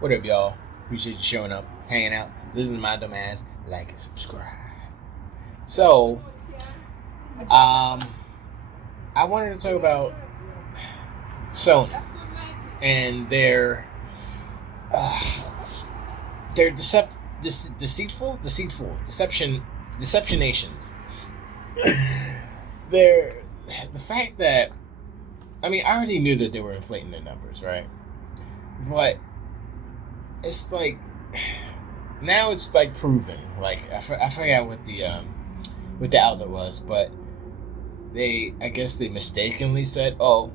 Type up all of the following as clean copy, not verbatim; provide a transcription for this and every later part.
What up, y'all? Appreciate you showing up, hanging out, listening to my dumb ass. Like and subscribe. So, I wanted to talk about Sony and their deceptionations. The fact that I already knew that they were inflating their numbers, right? But it's like now it's like proven. Like I forgot what the outlet was, but I guess they mistakenly said, "Oh,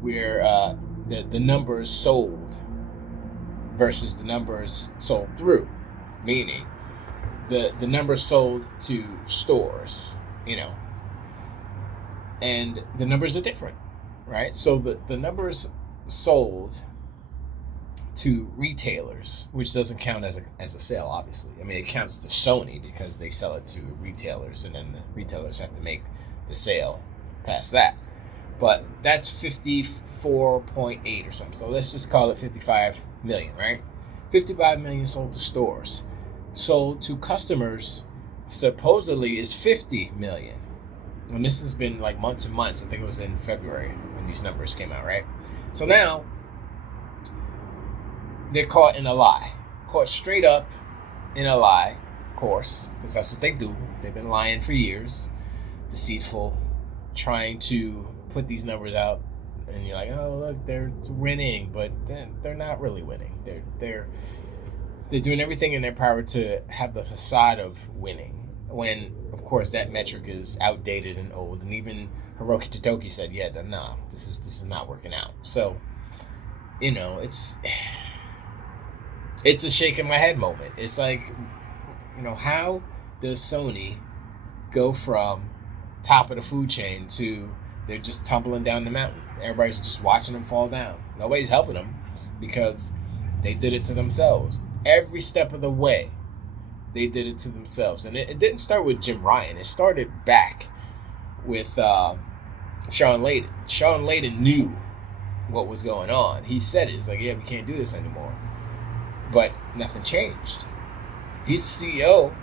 we're the numbers sold versus the numbers sold through," meaning the numbers sold to stores, and the numbers are different, right? So the numbers sold to retailers, which doesn't count as a sale, obviously. It counts to Sony because they sell it to retailers, and then the retailers have to make the sale past that. But that's 54.8 or something. So let's just call it 55 million, right? 55 million sold to stores. Sold to customers supposedly is 50 million. And this has been like months and months. I think it was in February when these numbers came out, right? So now they're caught in a lie. Caught straight up in a lie, of course, because that's what they do. They've been lying for years. Deceitful, trying to put these numbers out, and you're like, oh, look, they're winning, but they're not really winning. They're doing everything in their power to have the facade of winning, when, of course, that metric is outdated and old. And even Hiroki Totoki said, yeah, no, this is not working out. So, it's a shaking my head moment. It's like, how does Sony go from top of the food chain to they're just tumbling down the mountain? Everybody's just watching them fall down. Nobody's helping them because they did it to themselves. Every step of the way, they did it to themselves. And it didn't start with Jim Ryan. It started back with Sean Layden. Sean Layden knew what was going on. He said it. It's like, yeah, we can't do this anymore. But nothing changed. He's CEO.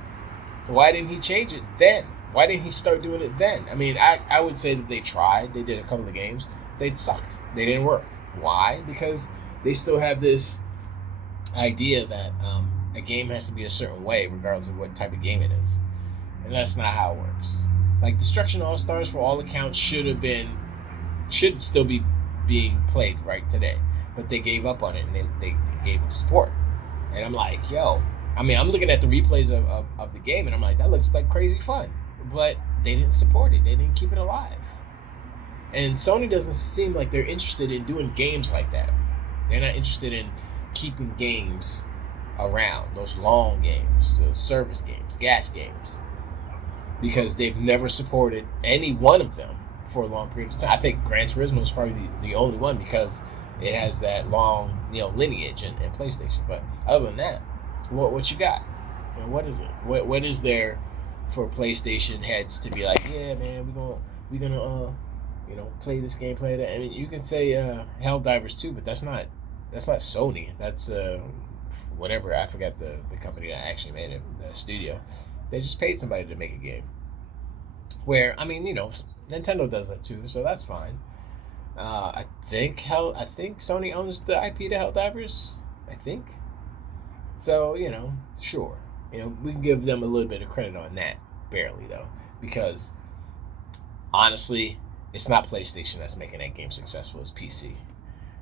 Why didn't he change it then? Why didn't he start doing it then? I would say that they tried. They did a couple of games. They sucked. They didn't work. Why? Because they still have this idea that a game has to be a certain way regardless of what type of game it is. And that's not how it works. Like Destruction All-Stars, for all accounts, should still be being played right today. But they gave up on it, and they gave up support. And I'm like, yo, I'm looking at the replays of the game, and I'm like, that looks like crazy fun. But they didn't support it. They didn't keep it alive. And Sony doesn't seem like they're interested in doing games like that. They're not interested in keeping games around, those long games, those service games, gas games, because they've never supported any one of them for a long period of time. I think Gran Turismo is probably the only one because it has that long, lineage in PlayStation. But other than that, what you got? What is it? What is there for PlayStation heads to be like, yeah, man, we're gonna play this game, play that? You can say Helldivers 2, but that's not Sony. That's whatever. I forgot the company that actually made it, the studio. They just paid somebody to make a game. Where Nintendo does that too, so that's fine. I think Sony owns the IP to Helldivers. I think. So, sure. We can give them a little bit of credit on that. Barely, though. Because, honestly, it's not PlayStation that's making that game successful. It's PC.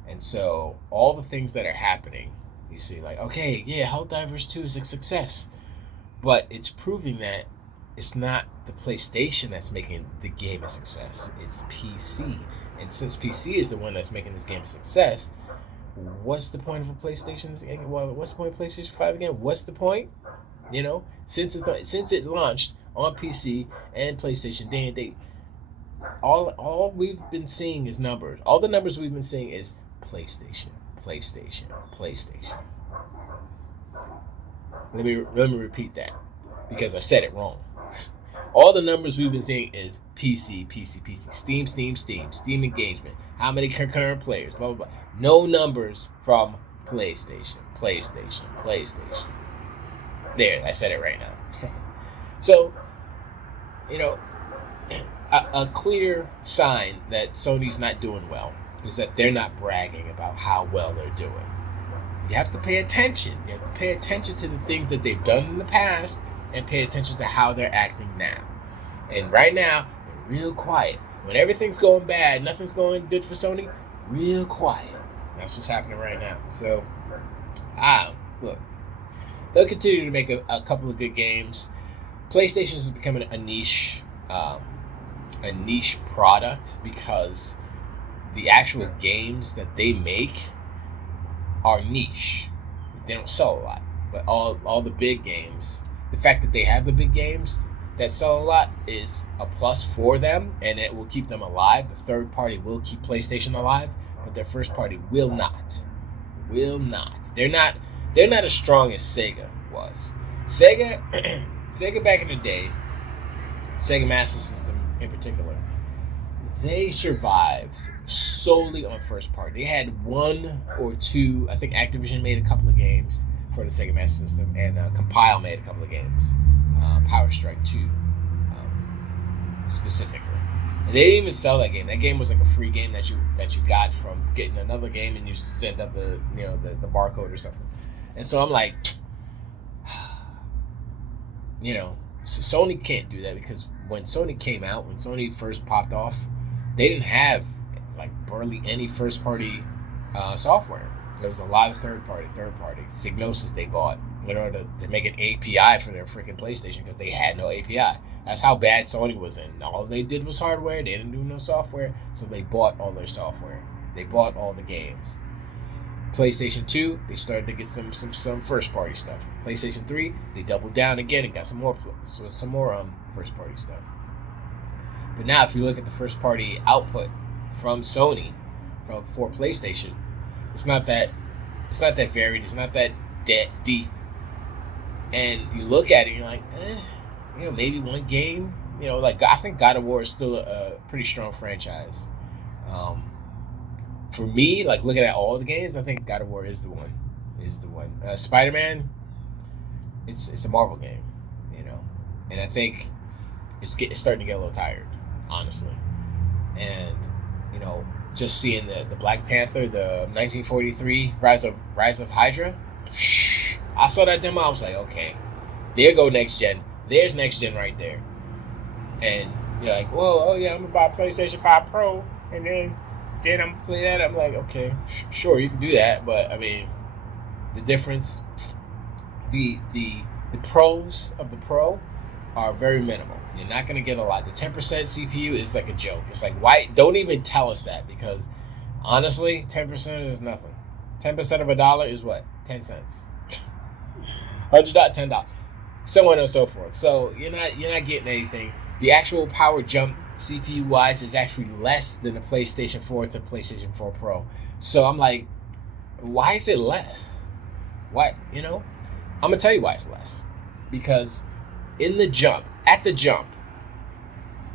And so, all the things that are happening, you see, like, okay, yeah, Helldivers 2 is a success. But it's proving that it's not the PlayStation that's making the game a success. It's PC. And since PC is the one that's making this game a success, what's the point of a PlayStation? What's the point of PlayStation 5 again? What's the point? Since it launched on PC and PlayStation day and date, all we've been seeing is numbers. All the numbers we've been seeing is PlayStation. Let me repeat that because I said it wrong. All the numbers we've been seeing is PC. Steam engagement. How many concurrent players, blah, blah, blah. No numbers from PlayStation. There, I said it right now. So, you know, a clear sign that Sony's not doing well is that they're not bragging about how well they're doing. You have to pay attention. You have to pay attention to the things that they've done in the past and pay attention to how they're acting now. And right now, they're real quiet. When everything's going bad, nothing's going good for Sony, real quiet. That's what's happening right now. So, look, they'll continue to make a couple of good games. PlayStation is becoming a niche product because the actual games that they make are niche. They don't sell a lot. But all the big games, the fact that they have the big games that sell a lot is a plus for them, and it will keep them alive. The third party will keep PlayStation alive, but their first party will not. They're not as strong as Sega was. Sega back in the day, Sega Master System in particular, they survived solely on first party. They had one or two, I think Activision made a couple of games for the Sega Master System, and Compile made a couple of games. Power Strike 2 specifically. And they didn't even sell that game. That game was like a free game that you got from getting another game, and you send up the barcode or something. And so I'm like, Sony can't do that, because when Sony came out, when Sony first popped off, they didn't have like barely any first party software. There was a lot of third party. Psygnosis they bought in order to make an API for their freaking PlayStation, because they had no API. That's how bad Sony was in. All they did was hardware. They didn't do no software, so they bought all their software. They bought all the games. PlayStation 2, they started to get some first party stuff. PlayStation 3, they doubled down again and got some more first party stuff. But now, if you look at the first party output from Sony for PlayStation, it's not that varied. It's not that deep. And you look at it, and you're like, maybe one game. Like I think God of War is still a pretty strong franchise. For me, like looking at all the games, I think God of War is the one. Spider-Man, it's a Marvel game, and I think it's starting to get a little tired, honestly. And just seeing the Black Panther, the 1943 Rise of Hydra, I saw that demo. I was like, okay, there go next gen. There's next gen right there. And you're like, whoa, I'm gonna buy a PlayStation 5 Pro, and then I'm gonna play that. I'm like, okay, sure, you can do that, but I mean, the difference, the pros of the Pro are very minimal. You're not gonna get a lot. The 10% CPU is like a joke. It's like, why? Don't even tell us that, because honestly, 10% is nothing. 10% of $1 is what? 10 cents. $100, $10. So on and so forth. So you're not getting anything. The actual power jump CPU wise is actually less than the PlayStation 4 to PlayStation 4 Pro. So I'm like, why is it less? Why? I'm gonna tell you why it's less. Because at the jump,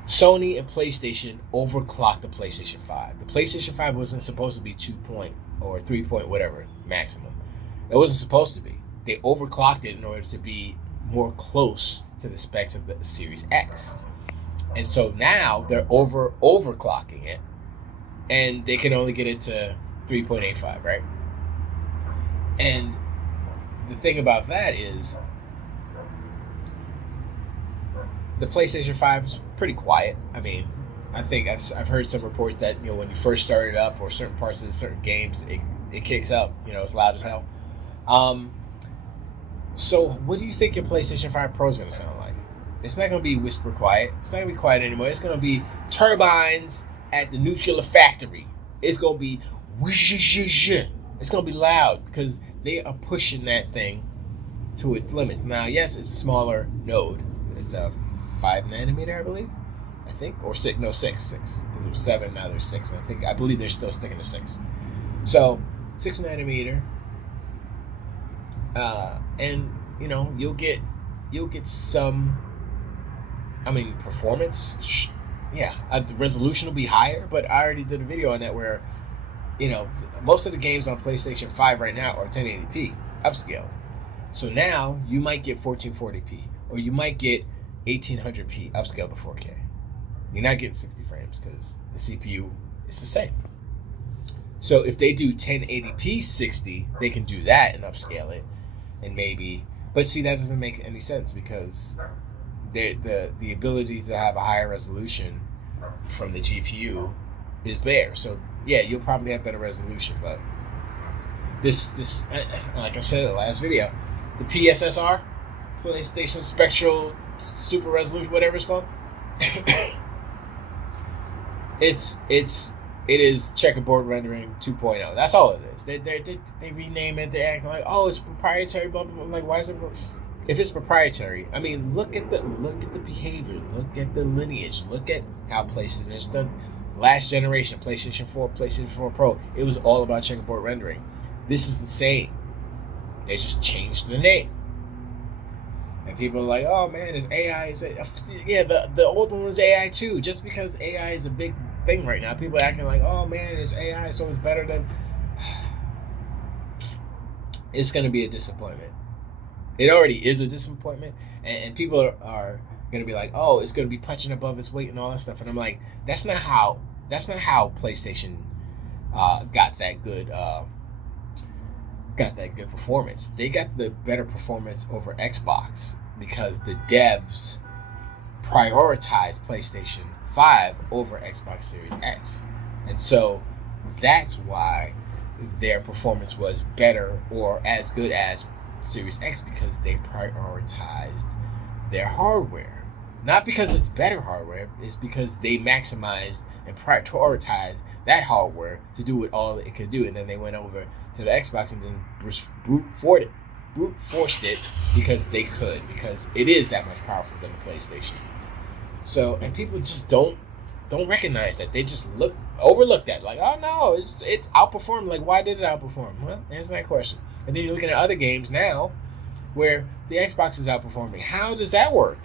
Sony and PlayStation overclocked the PlayStation 5. The PlayStation 5 wasn't supposed to be 2 point or 3 point whatever maximum. It wasn't supposed to be. They overclocked it in order to be more close to the specs of the Series X. And so now they're overclocking it, and they can only get it to 3.85, right? And the thing about that is the PlayStation 5 is pretty quiet. I mean, I think I've heard some reports that when you first start it up or certain parts of certain games, it kicks up. It's loud as hell. So what do you think your PlayStation 5 Pro is going to sound like? It's not going to be whisper quiet. It's not going to be quiet anymore. It's going to be turbines at the nuclear factory. It's going to be it's going to be loud, because they are pushing that thing to its limits. Now, yes, it's a smaller node. It's a 5 nanometer, I believe. I think, or 6. No, 6. Because it was 7. Now there's 6. And I believe they're still sticking to 6. So 6 nanometer. And you'll get some. I mean, performance. Yeah, the resolution will be higher. But I already did a video on that where most of the games on PlayStation 5 right now are 1080p upscale. So now you might get 1440p, or you might get 1800p upscale to 4K. You're not getting 60 frames because the CPU is the same. So if they do 1080p 60, they can do that and upscale it, and maybe. But see, that doesn't make any sense because the ability to have a higher resolution from the GPU is there. So yeah, you'll probably have better resolution. But this like I said in the last video, the PSSR, PlayStation Spectral Super Resolution, whatever it's called, it is checkerboard rendering 2.0. That's all it is. They rename it. They act like, oh, it's proprietary. Blah blah blah. I'm like, why is it? If it's proprietary, I mean, look at the behavior. Look at the lineage. Look at how PlayStation is done. Last generation, PlayStation 4, PlayStation 4 Pro, it was all about checkerboard rendering. This is the same. They just changed the name. And people are like, oh man, it's AI. Yeah, the old one was AI too. Just because AI is a big thing right now, people are acting like, oh man, it's AI, so it's better than. It's going to be a disappointment. It already is a disappointment, and people are going to be like, oh, it's going to be punching above its weight and all that stuff. And I'm like, that's not how PlayStation got that good performance. They got the better performance over Xbox because the devs prioritize PlayStation 5 over Xbox Series X. And so that's why their performance was better or as good as Series X, because they prioritized their hardware. Not because it's better hardware, it's because they maximized and prioritized that hardware to do what all it could do. And then they went over to the Xbox and then brute forced it because they could, because it is that much powerful than the PlayStation. So, and people just don't recognize that. They just overlook that, like, oh no, it outperformed. Like, why did it outperform? Well, answer that question. And then you're looking at other games now where the Xbox is outperforming. How does that work?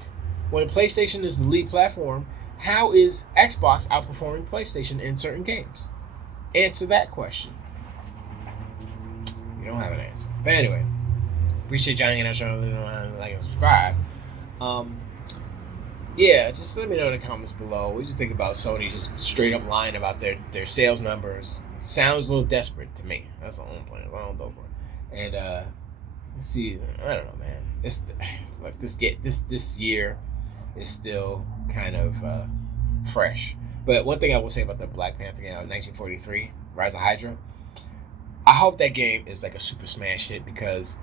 When PlayStation is the lead platform, how is Xbox outperforming PlayStation in certain games? Answer that question. You don't have an answer. But anyway, appreciate y'all hanging out, like and subscribe. Yeah, just let me know in the comments below. What do you think about Sony just straight up lying about their sales numbers? Sounds a little desperate to me. That's the only point. I don't know. And let's see, I don't know, man. It's like this year is still kind of fresh. But one thing I will say about the Black Panther game, 1943, Rise of Hydra, I hope that game is like a Super Smash hit, because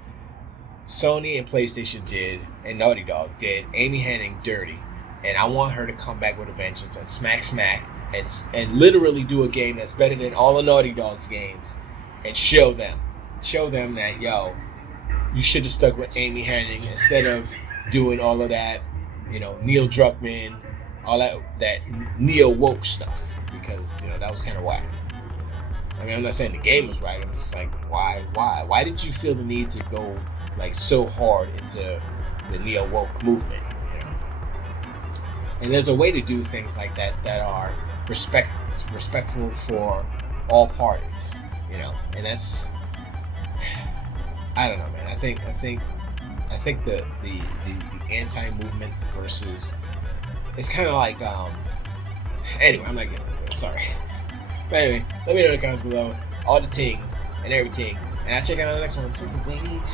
Sony and PlayStation did, and Naughty Dog did, Amy Hennig dirty, and I want her to come back with a vengeance and smack, and literally do a game that's better than all of Naughty Dog's games, and show them that, yo, you should have stuck with Amy Hennig instead of doing all of that, Neil Druckmann, all that neo-woke stuff, because, that was kind of whack. I mean, I'm not saying the game was right. I'm just like, why did you feel the need to go like so hard into the neo-woke movement, And there's a way to do things like that are respectful for all parties, and that's, I don't know, man. I think the anti-movement versus, it's kind of like, anyway, I'm not getting into it, sorry. But anyway, let me know in the comments below all the things and everything, and I'll check out on the next one. Wait.